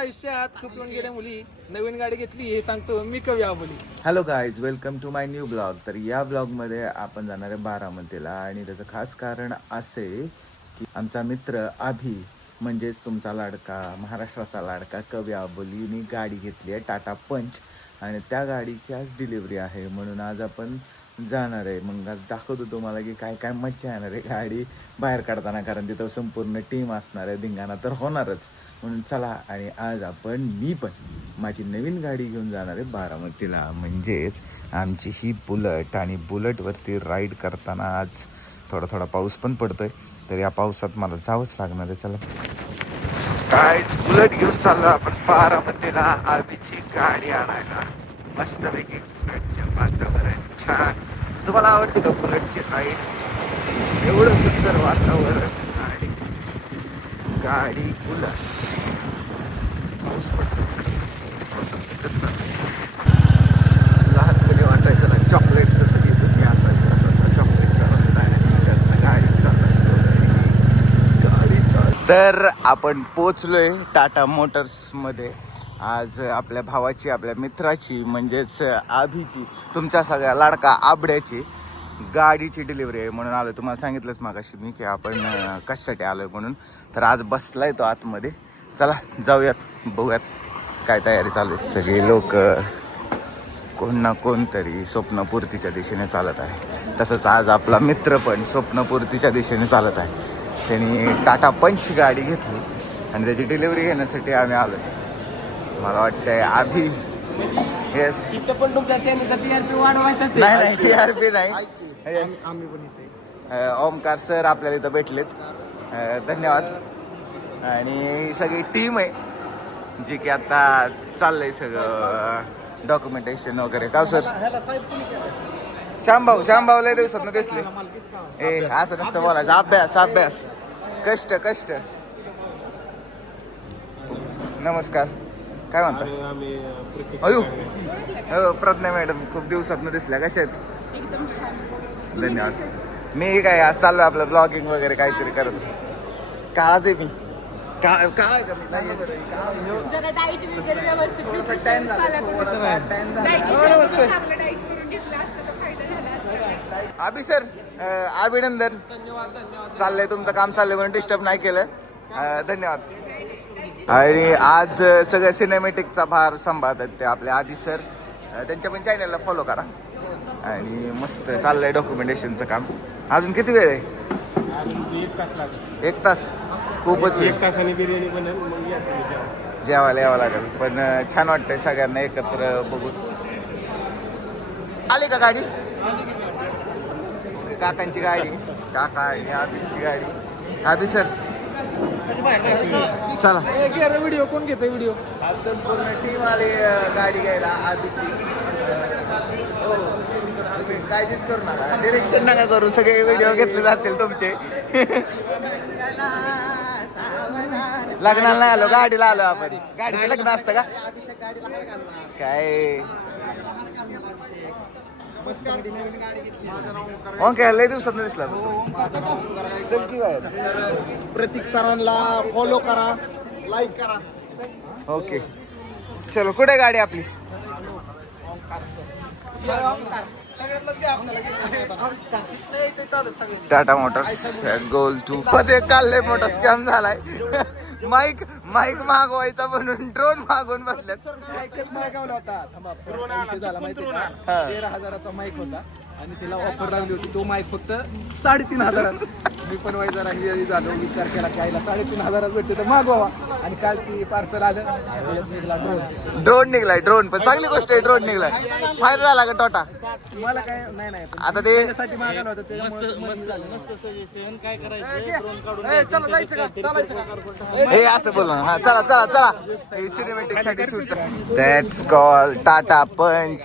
आयुष्यात खूप येऊन गेल्या मुली नवीन गाडी घेतली हे सांगतो मी कवी Aboli. Hello guys, welcome to my new blog. तर या ब्लॉगमध्ये आपण जाणार आहे बारामतीला आणि त्याचं खास कारण असे की आमचा मित्र अभि म्हणजेच तुमचा लाडका, महाराष्ट्राचा लाडका कवी आबोलीने गाडी घेतली आहे टाटा पंच आणि त्या गाडीची आज डिलिव्हरी आहे. म्हणून आज आपण जाणार आहे. मग आज दाखवतो तुम्हाला की काय काय मज्जा येणार आहे गाडी बाहेर काढताना, कारण तिथं संपूर्ण टीम असणार आहे, धिंगाणा तर होणारच. म्हणून चला, आणि आज मी पण माझी नवीन गाडी घेऊन जाणार आहे बारामतीला, म्हणजेच आमची ही बुलट. आणि बुलटवरती राईड करताना आज थोडा थोडा पाऊस पण पडतोय, तर या पावसात मला जावंच लागणार आहे. चला कायच बुलट घेऊन चाललो आपण बारामतीला आबीची गाडी आणायला. मस्तपैकी बुलटच्या वातावरण छान. तुम्हाला आवडते का बुलटची राईड? एवढं सुंदर वातावरण आणि गाडी बुलट. पाऊस पडतो, पावसात दिसत चाललं. लहानपणी वाटायचं ना चॉकलेटचं सगळी दुनिया असायची, असा चॉकलेटचा रस्ता आहे, त्यातनं गाडी चालत. तर आपण पोचलोय टाटा मोटर्समध्ये. आज आपल्या भावाची, आपल्या मित्राची, म्हणजेच आभीची, तुमच्या सगळ्या लाडका आबड्याची गाडीची डिलिव्हरी आहे. म्हणून आलो. तुम्हाला सांगितलंच मागाशी मी की आपण कशासाठी आलोय म्हणून. तर आज बसलाय तो आतमध्ये. चला जाऊयात, बघूयात काय तयारी चालू आहे. सगळे लोक कोण ना कोणतरी स्वप्नपूर्तीच्या दिशेने चालत आहे. तसंच आज आपला मित्र पण स्वप्नपूर्तीच्या दिशेने चालत आहे. त्यांनी टाटा पंच गाडी घेतली आणि त्याची डिलिव्हरी घेण्यासाठी आम्ही आलो. मला वाटतंय आधी येस पण तुमच्या चॅनलचा TRP वाढवायचाच आहे. नाही TRP नाही. येस, आम्ही पण इथे ओमकार सर आपल्याला इथं भेटलेत, धन्यवाद. आणि ही सगळी टीम आहे जी की आता चाललंय सगळं डॉक्युमेंटेशन वगैरे. का सर श्यामभाऊ लय दिवसात न दिसले. ए असं नसतं बोलायचं. अभ्यास कष्ट. नमस्कार, काय म्हणता? अयो प्रज्ञा मॅडम खूप दिवसात न दिसल्या, कशा आहेत? एकदम छान. धन्यवाद. मी काय आज चाललोय आपलं ब्लॉगिंग वगैरे काहीतरी करत. काळाच आहे मी. काय का मी नाही जरा डाएट वगैरे व्यवस्थित अभि सर, अभिनंदन. चाललंय तुमचं काम चाललंय म्हणून डिस्टर्ब नाही केलं, धन्यवाद. आणि आज सगळं सिनेमॅटिकचा भार सांभाळतात ते आपले आधी सर. त्यांच्या पण चॅनलला फॉलो करा. आणि मस्त चाललंय डॉक्युमेंटेशनचं काम. अजून किती वेळ आहे? 1 तास. खूपच वेळ. 1 तासाने बिर्याणी बनल, मग जेवायला यावं लागेल. पण छान वाटतंय सगळ्यांना एकत्र बघून. आली का गाडी? काकांची गाडी, काका आणि आबीची गाडी. आबी सर चला. व्हिडिओ कोण घेतोय व्हिडिओ? आज संपूर्ण टीम आली गाडी घ्यायला आबीची. हो, तुम्ही काळजीच करू नका, डिरेक्शन नका करू, सगळे व्हिडिओ घेतले जातील तुमचे. लग्नाला नाही आलो, गाडीला आलो आपण. गाडीचं लग्न असतं का काय? ओके, लय दिवसात दिसला. प्रतीक सरांना फॉलो करा, लाईक करा. ओके चलो, कुठे गाडी आपली? टाटा मोटर्स गोल टू मध्ये काल मोठा स्कॅम झालाय. माईक मागवायचा म्हणून ड्रोन मागवून बसल्यात. मागवला होता, 13,000चा माईक होता आणि तिला ऑफर लागली होती. तो माईक फक्त 3,500. मी पण जरा हे झालो, विचार केला की आईला 3,500 भेटते तर मागवावा. आणि काल ती पार्सल आलं, निघाला ड्रोन निघलाय. ड्रोन पण चांगली गोष्ट आहे. ड्रोन निघलाय, फायदा झाला का तोटा? मला काय नाही आता ते त्यासाठी मागवलं होतं ते मस्त सजेशन. काय करायचं हे असं बोल ना. हा चला हे सिनेमॅटिक साठी शूट. दॅट्स कॉल टाटा पंच.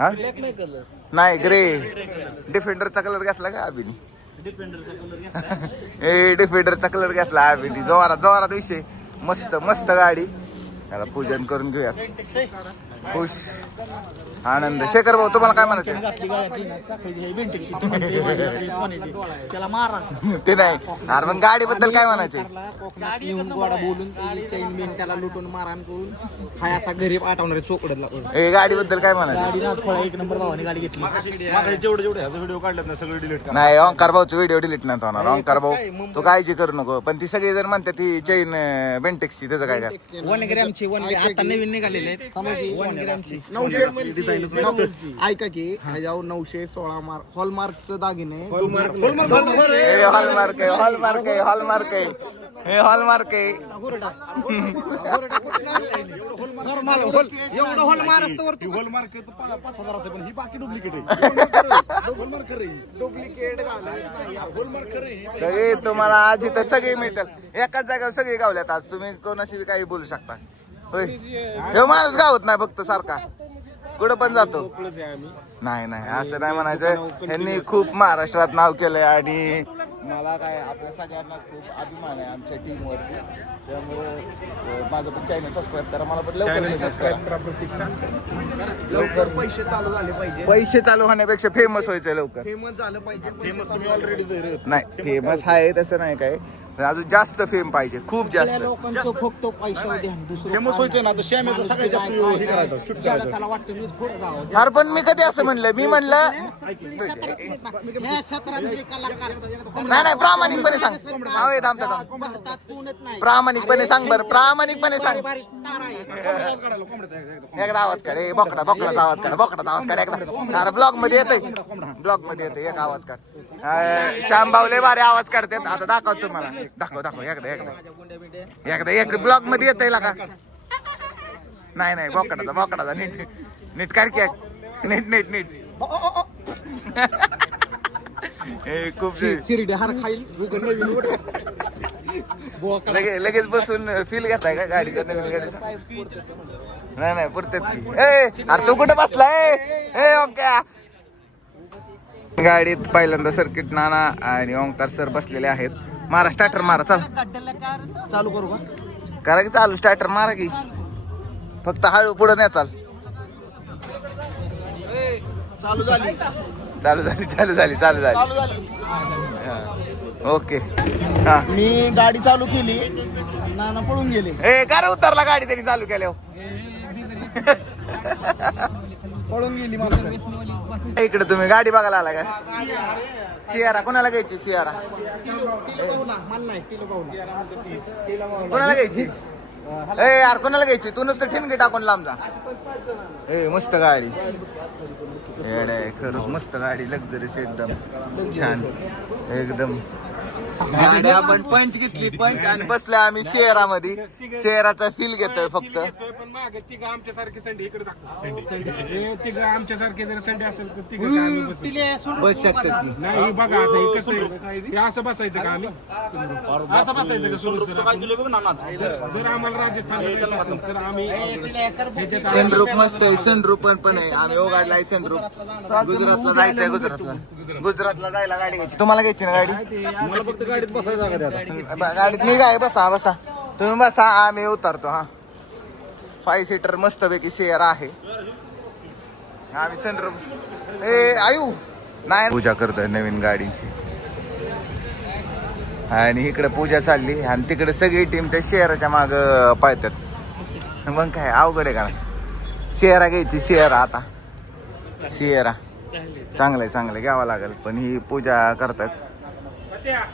हा नाही, ग्रे. डिफेंडरचा कलर घेतला का अभिनी? डिफेंडरचा कलर घेतला अभिनी. जोरात विषय. मस्त गाडी. त्याला पूजन करून घेऊया. खुश आनंद. शेखर भाऊ तुम्हाला काय म्हणायचं? त्याला मारा. ते नाही अरे पण गाडीबद्दल काय म्हणायचे? येऊन गोडा बोलून चैन बिन त्याला लुटून मारहाण करून हाय असा घरी पाठवणार चोकडला. गाडीबद्दल काय म्हणायचं? गाडी नाच फळा 1 नंबर भावाने गाडी घेतली. जेवढे व्हिडिओ काढलेत ना सगळे डिलीट नाही ओंकार भाऊचा व्हिडिओ डिलीट नाही होणार. ओंकार भाऊ तू काळजी करू नको. पण ती सगळी जर म्हणते ती चैन बेंटेक्सची त्याचं काय काय? 1 ग्रॅमची आता नवीन निघालेले आहेत 1 ग्रॅमची 900 ऐका की ह्याच्यावर 916 मार्क हॉलमार्कचं दागिने हॉलमार्क आहे हॉलमार्क आहे हॉलमार्क आहे हे हॉलमार्क आहे. एवढं हॉलमार्क असतं वरती. हॉलमार्क 5,000 पण ही बाकी डुप्लिकेट आहे. हॉलमार्क डुप्लिकेट हॉलमार्क सगळे तुम्हाला आज इथं सगळे मिळतात एकाच जागेवर सगळे गावल्यात. आज तुम्ही कोणाशी बी काही बोलू शकता. होय हे माणूस गावत नाही फक्त सारखा कुठं पण जातो. नाही नाही असं नाही म्हणायचं. ह्यांनी खूप महाराष्ट्रात नाव केलंय आणि मला काय आपल्या सगळ्यांना खूप अभिमान आहे आमच्या टीमवरती. त्यामुळे माझं पण चॅनल सबस्क्राईब करा. मला पण लवकर सबस्क्राईब करा. लवकर पैसे चालू झाले पाहिजे. पैसे चालू होण्यापेक्षा फेमस व्हायचं लवकर. फेमस झालं पाहिजे. फेमस तुम्ही ऑलरेडी नाही फेमस आहे तसं नाही काय अजून जास्त फेम पाहिजे खूप जास्त. लोकांचं फक्त पैसा द्या दुसरं फेमस व्हायचं ना तर श्यामेचं सगळ्यात जास्त हे करायचं शूट करायचं. त्याला वाटतं मीच फोटो जावं. अरे पण मी कधी असं म्हणलं? मी म्हणलं या क्षेत्रातले कलाकार नाही नाही प्रामाणिकपणे सांग. हवे थांब थांब. भारतात कोणच नाही. प्रामाणिकपणे सांग बरं. प्रामाणिकपणे सांग. बारी स्टार आहे. एकदा आवाज काढ. बोकडा बोकडाचा आवाज काढ. बोकडाचा आवाज काढ एकदा. अरे ब्लॉग मध्ये येते ब्लॉग मध्ये येते एक आवाज काढ. श्याम भाऊले भारी आवाज काढतात. आता दाखव तुम्हाला. दाखव दाखव एकदा एकदा एकदा एक ब्लॉग मध्ये येत का? नाही नाही बोकडाचा बोकडाचा नीट नीट काढ की नीट नीट नीट. खूप शिर्डी हार खाईल लगेच बसून फील घेताय का गाडीचा नवीन गाडीचा? नाही नाही पुरतेच की. अरे तू कुठे बसलाय? ओंक्या गाडीत पहिल्यांदा सर्किट नाना आणि ओंकार सर बसलेले आहेत. मारा स्टार्टर मारा. चल चालू करू का? करा की चालू. स्टार्टर मारा की फक्त हळू पुढे नाही. चाल चालू झाली. चालू झाली चालू झाली चालू झाली. ओके हा मी गाडी चालू केली नाना पळून गेले. का उतरला गाडी त्यांनी चालू केल्यावर? पळून गेली माणसं. इकडे तुम्ही गाडी बघायला आला का? सियारा कोणाला घ्यायची? सियारा कोणाला घ्यायची? यार कोणाला घ्यायची? तू नुसतं ठिणगी टाकून लांब जा. मस्त गाडी खरंच मस्त गाडी. लक्झरीस एकदम छान एकदम. गाडी आपण पंच घेतली पंच आणि बसल्या आम्ही शेअरा मध्ये. शेअराचा फील घेतोय फक्त. पण मागे तिघ आमच्यासारखे संडे इकडे दाखवतो. तिघ आमच्यासारखे जर संडे असेल तर तिघ आम्ही बस शकतात की नाही. बघा आता हे कसं आहे. हे असं बसायचं का आम्ही? असं बसायचं का सुरू जर आम्हाला राजस्थानला जायचं असेल तर आम्ही ह्याच्यात सनरूप मस्त आहे. सनरूप पण आहे. आम्ही ओगाडलाय सनरूप. गुजरातला जायचंय. गुजरातला जायला गाडी घ्यायची. तुम्हाला घ्यायची ना गाडी? मला फक्त गाडीत बसायचं का त्यात? गाडीत मी काय बसा बसा तुम्ही बसा आम्ही उतरतो. हा 5 सीटर मस्त पैकी शेअर आहे. आम्ही सनरूफ आयु नाही पूजा करतोय नवीन गाडीची. आणि इकडे पूजा चालली आणि तिकडे सगळी टीम त्या शेअराच्या माग पळतात. मग काय अवघड आहे का? शेअरा घ्यायची. शेअरा आता शेअरा चांगलंय चांगलंय घ्यावं लागेल. पण ही पूजा करतात.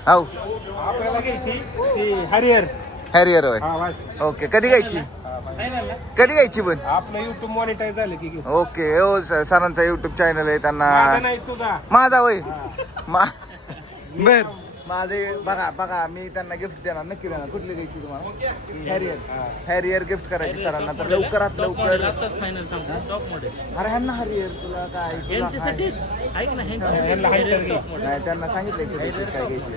हो आपल्याला घ्यायची ती हरिहर. हॅरियर होय. ओके कधी घ्यायची? कधी घ्यायची पण? आपलं युट्यूब मॉनिटाईज झालं की घेऊ. ओके हो सरांचा युट्यूब चॅनल आहे त्यांना. माझा नाही तुझा. माझा होय. बर माझे बघा बघा मी त्यांना गिफ्ट देणार नक्की देणार. कुठली द्यायची तुम्हाला? हॅरियर. हॅरियर गिफ्ट करायची सरांना. तर लवकरात लवकर. अरे ह्यांना हॅरियर तुला काय नाही त्यांना सांगितलंय काय घ्यायची.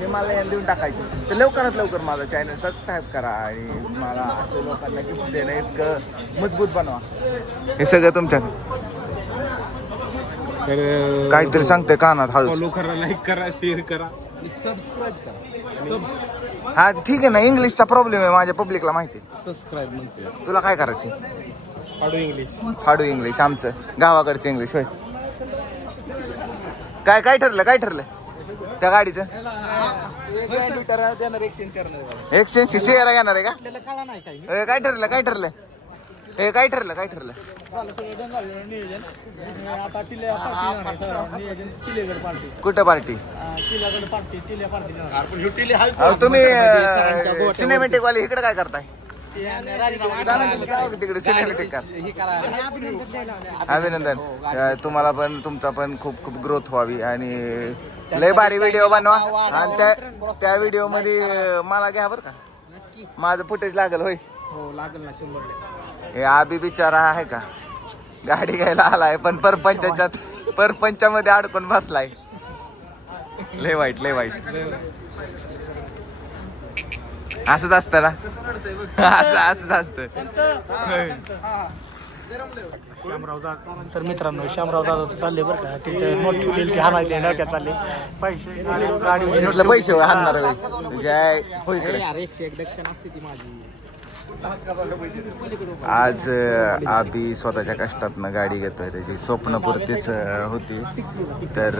हिमालयन देऊन टाकायची. तर लवकरात लवकर माझा चॅनल सबस्क्राईब करा आणि मला असं लोकांना गिफ्ट देणं इतकं मजबूत बनवा. हे सगळं तुमच्यात काहीतरी सांगते कानात हळू. फॉलो करा, लाईक करा, शेअर करा. सबस्क्राईब करा. हा ठीक आहे ना, इंग्लिशचा प्रॉब्लेम आहे माझ्या पब्लिकला माहिती आहे. सबस्क्राईब म्हणते. तुला काय करायची? फाडू इंग्लिश आमचं गावाकडचं इंग्लिश होय. काय ठरलं त्या गाडीचं? देणार एक्सचेंज करणार. 180 शेअर येणार आहे का? आपल्याला कळा नाही काही. काय ठरलं काय ठरलं? झालं सगळं डन झालं नियोजन. आता टिल्या पार्टी नियोजन टिलेगड पार्टी. कुठं पार्टी? टिल्यागड पार्टी टिल्या पार्टी. तुम्ही सिनेमॅटिक वाले इकडे काय करताय? तिकडे सिनेमॅटिक अभिनंदन. तुम्हाला पण तुमचा पण खूप खूप ग्रोथ व्हावी आणि लय भारी व्हिडिओ बनवा. आणि त्या व्हिडिओ मध्ये मला घ्या बरं का, माझं फुटेज लागेल होय. हो लागेल ना 100%. हे आबी बिचारा आहे का, गाडी घ्यायला आलाय पण परपंचामध्ये अडकून बसलाय. लय वाईट. असंच असतं ना, असंच असतं. तर मित्रांनो श्यामराव दादा चालले बरं का, तिथे नोट ठेवलेली ती हाणायचे डोक्यात चालले पैसे गाडी म्हटलं पैसे हाणणार जय हो इकडे. 101 दक्षिण असते ती माझी. आज आबी स्वतःच्या कष्टातनं गाडी घेतोय, त्याची स्वप्नपूर्तीच होती. तर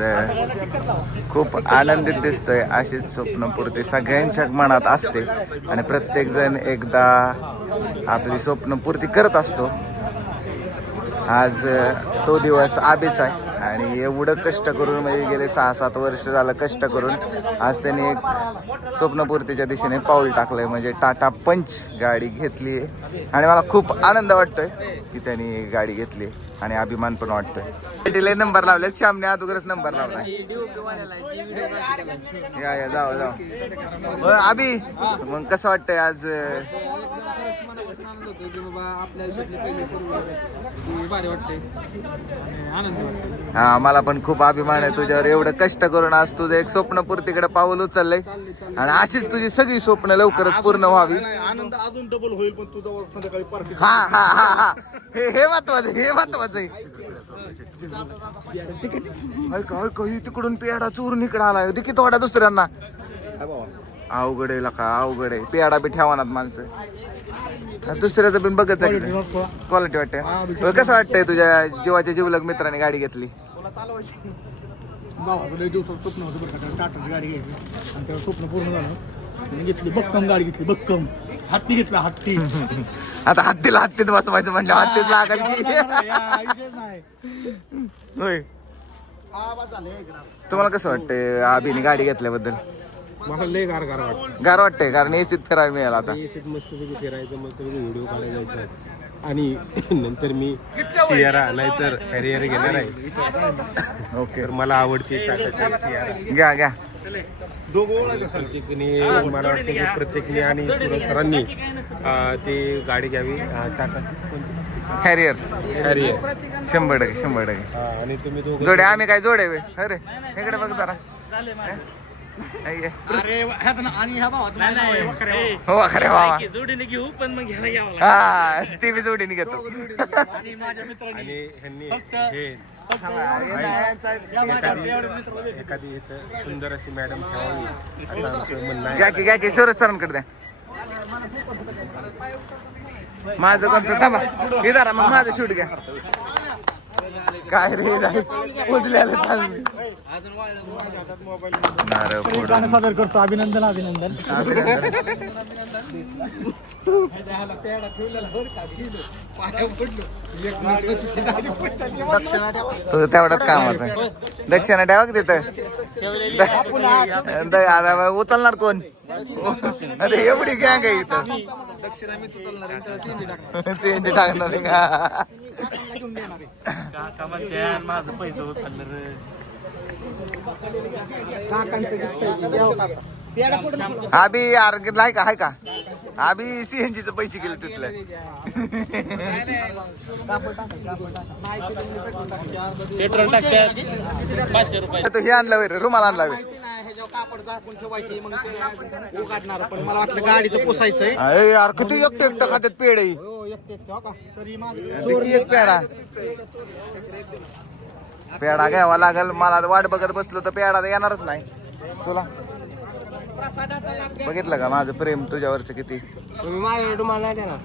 खूप आनंदित दिसतोय. अशीच स्वप्नपूर्ती सगळ्यांच्या मनात असते आणि प्रत्येक जण एकदा आपली स्वप्नपूर्ती करत असतो. आज तो दिवस आबीच आहे आणि एवढं कष्ट करून म्हणजे गेले 6-7 वर्ष झालं कष्ट करून आज त्यांनी एक स्वप्नपूर्तीच्या दिशेने पाऊल टाकलंय. म्हणजे टाटा पंच गाडी घेतली आहे आणि मला खूप आनंद वाटतोय की त्यांनी गाडी घेतली आणि अभिमान पण वाटतोय. नंबर लावले श्यामने अगोदरच नंबर लावलाय. या जाऊ अभि, मग कसं वाटतंय आज? की बाबा आपल्या आयुष्यातली पहिली पूर्वी भारी वाटते आनंद वाटते. हा मला पण खूप अभिमान आहे तुझ्यावर. एवढं कष्ट करून आज तुझं एक स्वप्नपूर्तीकडे पाऊल उचललंय आणि अशीच तुझी सगळी स्वप्न लवकरच पूर्ण व्हावी. आनंद अजून डबल होईल, पण तुझा संध्याकाळी पार्टी. हा हे महत्वाचं आहे. तिकडून पेडा चोरून इकडे आलाय की थोड्या दुसऱ्यांना. अवघड आहे पेडा बी ठेवणार माणसं. दुसऱ्याचं पण बघत क्वालिटी वाटते. कसं वाटतंय तुझ्या जीवाच्या जीवलग मित्राने गाडी घेतली? भावाकडे दिवसात स्वप्न होतं बरं का, टाटाची गाडी घ्यायची आणि त्यावर स्वप्न पूर्ण झालं. मी घेतली बक्कम गाडी घेतली, बक्कम हत्ती घेतला हत्ती. आता हत्तीत बसवायचं म्हणलं हत्तीत लागायची होय. तुम्हाला कसं वाटतंय अभिने गाडी घेतल्याबद्दल? मला लय गार वाटतं. गार वाटतंय कारण एसीत फिरायला मिळालं आता. एसीत मस्तपैकी फिरायचं, मस्तपैकी व्हिडिओ काढायला जायचं आणि नंतर मी सियारा नाहीतर हॅरियर घेणार आहे. ओके, तर मला आवडते टाटाची घ्या प्रत्येकाने मला वाटतं की प्रत्येकाने आणि सरांनी ती गाडी घ्यावी. टाटाची हॅरियर हॅरियर 100%. आणि तुम्ही दोघं जोडे आम्ही काय जोडे वे. अरे इकडे बघ जरा. हो खरे बाबा जोडीने घेऊ पण मग घ्यायला घ्यावं हा ती बी जोडीने घेतो. आणि ह्यांनी हे एखादी इथं सुंदर अशी मॅडम ठेवावी असं आमचं म्हणणं आहे. घ्या की सूरज सरांकडे द्या. माझं कोणतं थांबा हे जरा मग माझं शूट घ्या. काय रे नाही पोचल्याला चालू सादर करतो. अभिनंदन. तुझं तेवढ्यात कामाचं. दक्षिणा ठेवा की तिथं. आता उचलणार कोण? अरे एवढी गँग आहे इथं. सीएनजी टाकणार आहे का? माझं पैसे उचललं आबी यार आहे का आबी सीएनजीचे पैसे गेले तिथलं. पेट्रोल टाकतात 500 रुपये. तो हे आणला वे रुमाल आणला वे. कापड झाकून ठेवायची मग ते उघडणार. पण मला वाटलं गाडीचं पुसायचंय. अरे यार किती एकटं खात्यात पेड आहे. एक पेडा घ्यावा लागल. मला वाट बघत बसलो तर पेडा येणारच नाही तुला. बघितलं का माझं प्रेम तुझ्यावरचं किती. तुम्ही माझ्याकडे मला नाही देणार.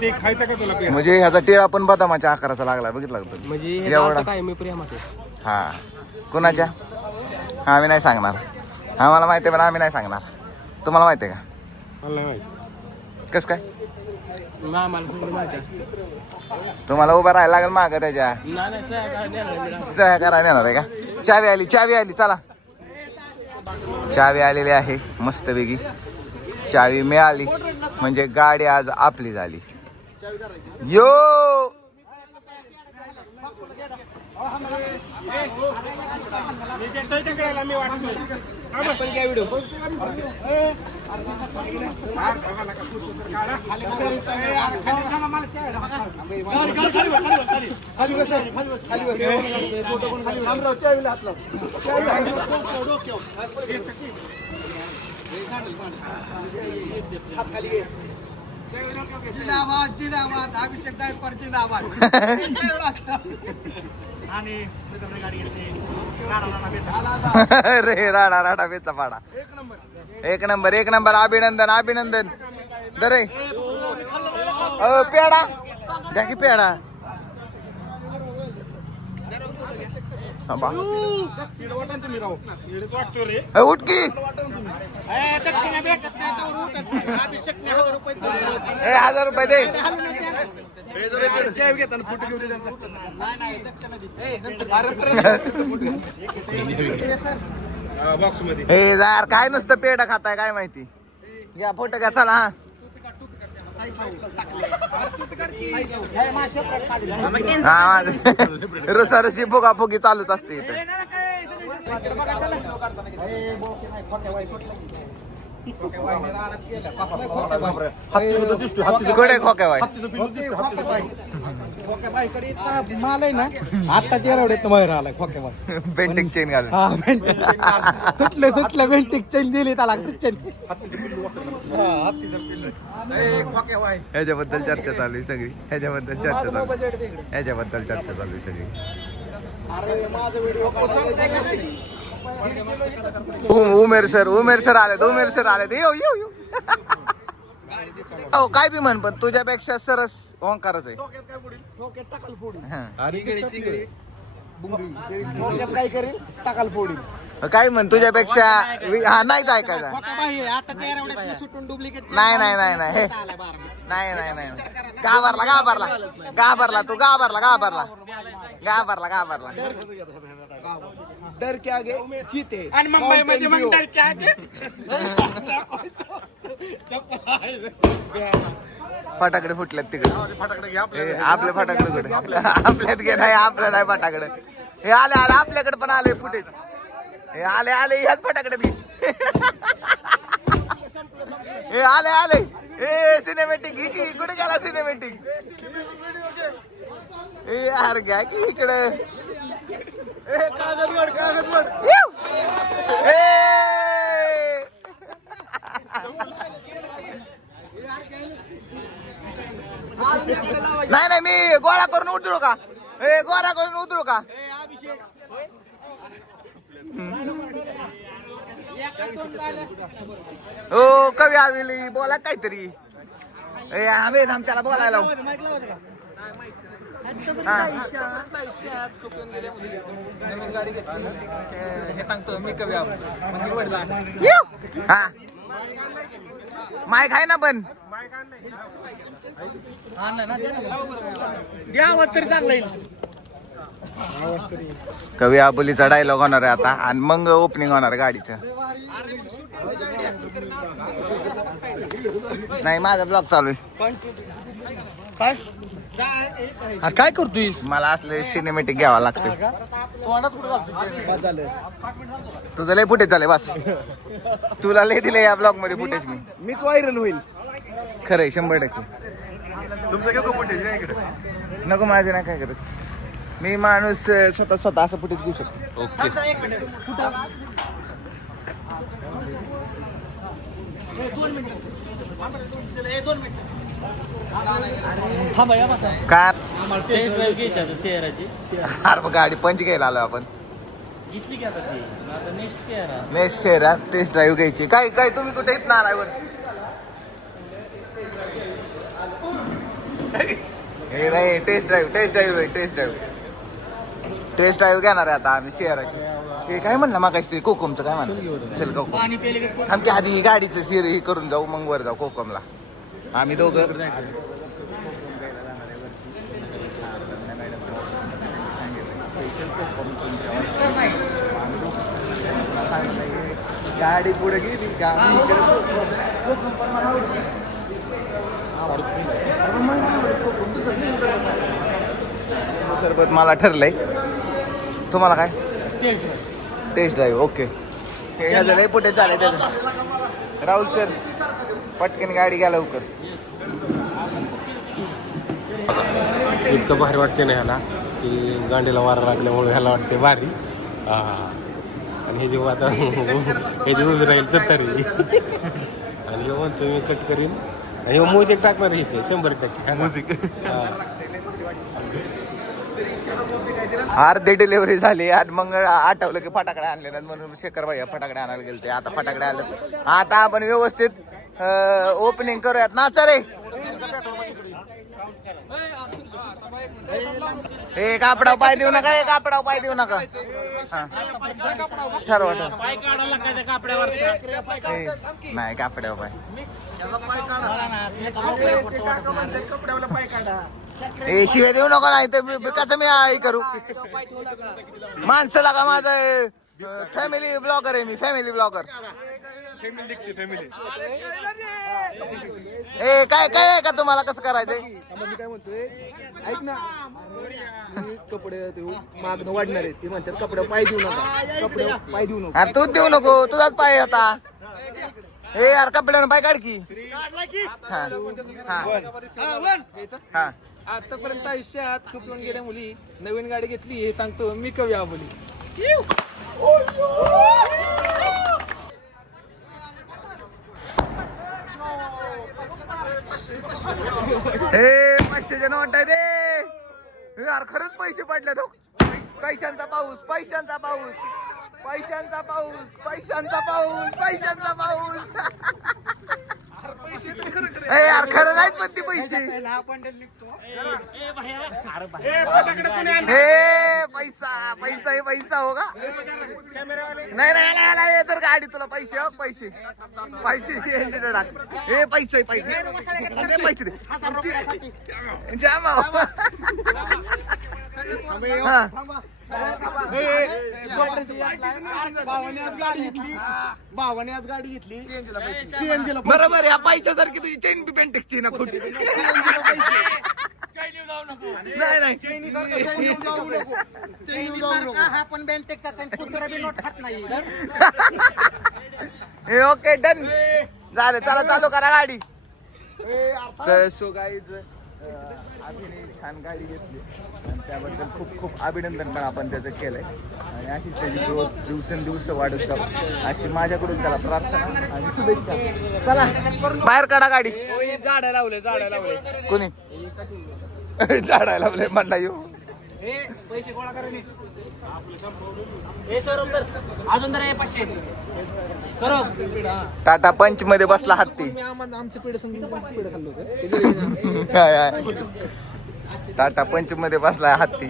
ते खायचं का तुला पेढा? म्हणजे ह्याचा टिळा पण बदामाच्या आकाराचा लागला, बघितला का तुम्ही? म्हणजे हे एवढा? नातं काय मी प्रेमात आहे. हा कुणाच्या? आम्ही नाही सांगणार. आम्हाला माहिती आहे पण आम्ही नाही सांगणार. तुम्हाला माहिती आहे का? मला नाही माहिती. कसं काय? आम्हाला सगळं माहिती असतं. तुम्हाला उभं राहायला लागेल मागं त्याच्या. नाही सह्या काय देणार मी. सह्या करायला येणार आहे का? चावी आली चला. चावी आलेली आहे मस्तपैकी. चावी मिळाली म्हणजे गाडी आज आपली झाली. यो जिंदाबाद अभिषेक गायकवाड जिंदाबाद. आणि रे राडा बेचा पाडा. एक नंबर अभिनंदन. दरे पेडा द्या की पेडा. उठ की 1000 रुपये दे. बॉक्स मध्ये हे यार काय नुसतं पेढा खाताय काय माहिती. घ्या फोटो घ्या चला. हा रुसारुशी फुगाफुगी चालूच असते इथे. कडे खोक्या बाई माल आहे ना आता तेरवड्यात बाहेर आलाय खोक्याबाई. पेंटिंग चेन घालून. सुटले बेंटिक चेन दिली त्याला. ह्याच्याबद्दल चर्चा चालू आहे सगळी. ह्याच्याबद्दल चर्चा चालू आहे सगळी. उमेर सर आलेत. येऊ हो काय बी म्हण पण तुझ्यापेक्षा सरस ओंकारच आहे. काय करेल टाकाल फोडी. काय म्हण तुझ्यापेक्षा हा नाहीच ऐकायचा. आता तेरवड्यात सुटून डुप्लिकेट. नाही हे नाही घाबरला तू घाबरला. डर के आगे चीते. आणि मुंबईमध्ये मग डर क्या आगे? फटाकडे फुटल्यात तिकडे. आपले फटाकडे कुठे? आपल्यात गे नाही. आपल्या नाही फटाकडे. हे आले आपल्याकडे पण आले फुटेज. हे आले ह्याच फटाकडे घे. हे आले हे सिनेमॅटिक घे की. कुठे गेला सिनेमॅटिक? हे यार घ्या की इकडे. कागदवड नाही मी गोळा करून उतरू का? हो कवी आविली बोला काहीतरी. आम्ही त्याला बोलायला. हे सांगतो मी कवी हा माईक आहे ना पण तरी चांगलं येईल. कवी आबोलीचा डायलॉग होणार आहे आता आणि मग ओपनिंग होणार गाडीचं. नाही माझा ब्लॉग चालू आहे. काय करतोय? मला असले सिनेमॅटिक घ्यावा लागते. तुझं लय फुटेज झाले बस. तुला लय दिले या ब्लॉग मध्ये फुटेज. मीच व्हायरल होईल. खरंय 100%. नको माझे नाही काय करत. मी माणूस स्वतः असं फुटेज घेऊ शकतो. ओके काय टेस्ट ड्राईव्ह घ्यायची आता शेअराची. अरे गाडी पंच घ्यायला आलो आपण. घेतली की आता ती आता नेक्स्ट इयर नेक्स्ट शहरात टेस्ट ड्राईव्ह घ्यायची. काय काय तुम्ही कुठे येत नारायवर? हे नाही, टेस्ट ड्राईव्ह घेणार आहे आता आम्ही शहराची. ते काय म्हणलं मागायचं ते कोकमचं काय म्हणलं? चल कोकम आमच्या आधी गाडीचं शिर हे करून जाऊ, मग वर जाऊ कोकमला. आम्ही दोघं गाडी पुढे गेली सरबत मला ठरलंय. तुम्हाला काय? Test drive. ओके. हे झालंय पुढे चालेल त्याचं. राहुल सर पटकन गाडी घ्या लवकर. इतकं भारी वाटते ना ह्याला की गांडीला वारा लागल्यामुळे ह्याला वाटते भारी. हा आणि हे जेव्हा आता हे जे उभी राहील चत्तारी आणि हे म्हणतो मी कट करीन आणि म्युझिक टाकणार इथे 100% म्युझिक. अर्धे डिलिव्हरी झाली आणि मग आठवलं की फटाकडे आणले ना, म्हणून शेखर भाई फटाकडे आणायला गेलते. आता फटाकडे आलं. आता आपण व्यवस्थित ओपनिंग करूयात. नाचा रे. एक कापडाव पाय देऊ नका, एक कापडाव पाय देऊ नका. ठरवा पाय काढायला काय त्या कापड्यावर नाही कापड्यावर पाय. ए शिवाय देऊ नका, नाही तर कसं मी हे करू. माणसाला का माझं फॅमिली ब्लॉगर आहे मी, फॅमिली ब्लॉगर. ए काय काय आहे का तुम्हाला कसं करायचंय? मी काय म्हणतोय ऐक ना, कपडे मागणं वाढणार आहे. ते म्हणतात कपड्यावर पाय देऊ नका, कपड्यावर पाय देऊ नका. अरे तूच देऊ नको, तुझाच पाय होता. ए यार कपड्यानं पाय काढ की. हा आतापर्यंत आयुष्यात खूप लोक गेल्या मुली नवीन गाडी घेतली हे सांगतो मी कवी आबोली. ए 500च्या नोट आहे दे यार. खरंच पैसे पडले तो. पैशांचा पाऊस, पैशांचा पाऊस, पैशांचा पाऊस, पैशांचा पाऊस, पैशांचा पाऊस. ए यार खरं नाहीत पण ती पैसे. हे पैसा पैसा हे पैसा हो का? नाही नाही याला तर गाडी तुला पैसे हो पैसे पैसे यांच्याकडे टाक. हे पैसे पैसे दे, पैसे दे जामा. भावाने आज गाडी घेतली सीएनजीला बरोबर. या पैशासारखी तुझी चेन बी पेंटेक्सची ना खोटी. नाही नाही हा पण बेंटेकचा कुत्रा बी नोट खात नाही. हे ओके डन झालं. चला चालू करा गाडी. तर सो गाईज अभिने छान गाडी घेतली आणि त्याबद्दल खूप खूप अभिनंदन पण आपण त्याचं केलंय. आणि अशीच त्याची ग्रोथ दिवसेंदिवस वाढत जाऊ अशी माझ्याकडून त्याला प्रार्थना आणि शुभेच्छा. चला बाहेर काढा गाडी. झाडं लावले कोणी झाडायला लावले म्हणला येऊ. पैसे गोळा करा अजून तर 500 टाटा पंच मध्ये बसला हत्ती. आमच्या पिढी पिढं खाल्लं होतं. टाटा पंच मध्ये बसला हत्ती.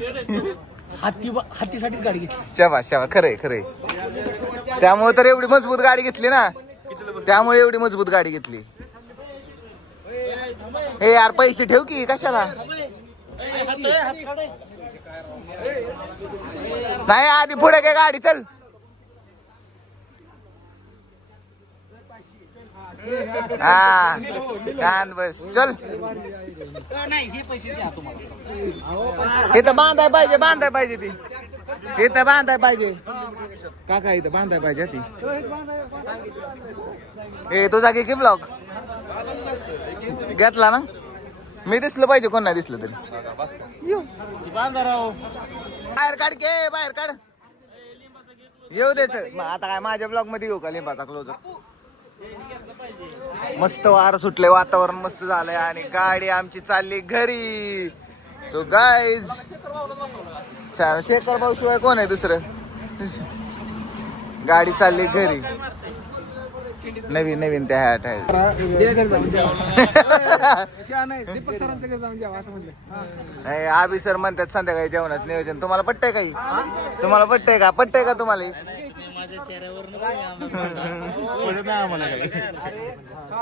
हत्तीसाठी गाडी घेतली. शाबास शाबास. खरंय खरंय. त्यामुळे तर एवढी मजबूत गाडी घेतली ना, त्यामुळे एवढी मजबूत गाडी घेतली. हे यार पैसे ठेव की कशाला. नाही आधी पुढे काय गाडी चल. हा कान बस चल. हे तर बांधाय पाहिजे, बांधाय पाहिजे ती. हे तर बांधाय पाहिजे काका, इथं बांधाय पाहिजे ती. हे तुझा की ब्लॉक घेतला ना. मी दिसलं पाहिजे, कोण नाही दिसलं तरी. बाहेर काढ के, बाहेर काढ. येऊ द्यायचं आता काय माझ्या ब्लॉग मध्ये येऊ का लिंबाचा क्लोजर. मस्त वार सुटले, वातावरण मस्त झालंय आणि गाडी आमची चालली घरी. सो गाईज शेखर भाऊ शिवाय कोण आहे दुसरं. गाडी चालली घरी. नवीन त्या हॅट आहे. दीपक सरांच्या घरी जाऊन जेवा असं म्हणलं. नाही, आबी सर म्हणतात संध्याकाळी जेवणाचं नियोजन. तुम्हाला पटतंय काही? तुम्हाला पटतंय का तुम्हाला?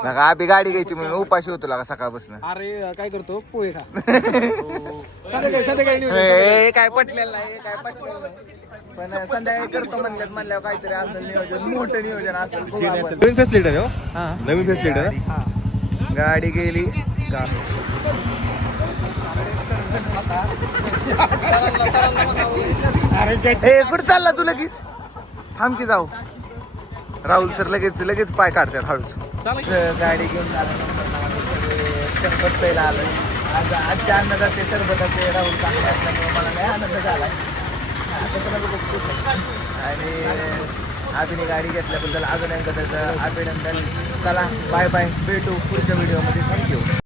नका आबी गाडी घ्यायची म्हणून उपाशी होतो का सकाळपासून. अरे काय करतो पोहे खा. संध्याकाळी हे काय पटलेलं नाही, काय पटलेलं नाही. पण संध्याकाळी करतो म्हणल्यावर काहीतरी असेल नियोजन, मोठं नियोजन असेल. बघू आपण. नवीन फॅसिलिटी आहे हो. नवीन फॅसिलिटी आहे. गाडी गेली हे कुठं चालला तू? लगेच थांब की जाऊ. राहुल सर लगेच पाय काढतात हळूच. गाडी घेऊन सरबत प्यायला आलं. आज आजच्या अन्नदाते सरबताचे राहुल चांगले असल्यामुळे मला नाही आनंद झाला. आणि आम्ही गाडी घेतल्याबद्दल अजून एकदा त्याचं अभिनंदन. चला बाय बाय, भेटू पुढच्या व्हिडिओमध्ये. थँक्यू.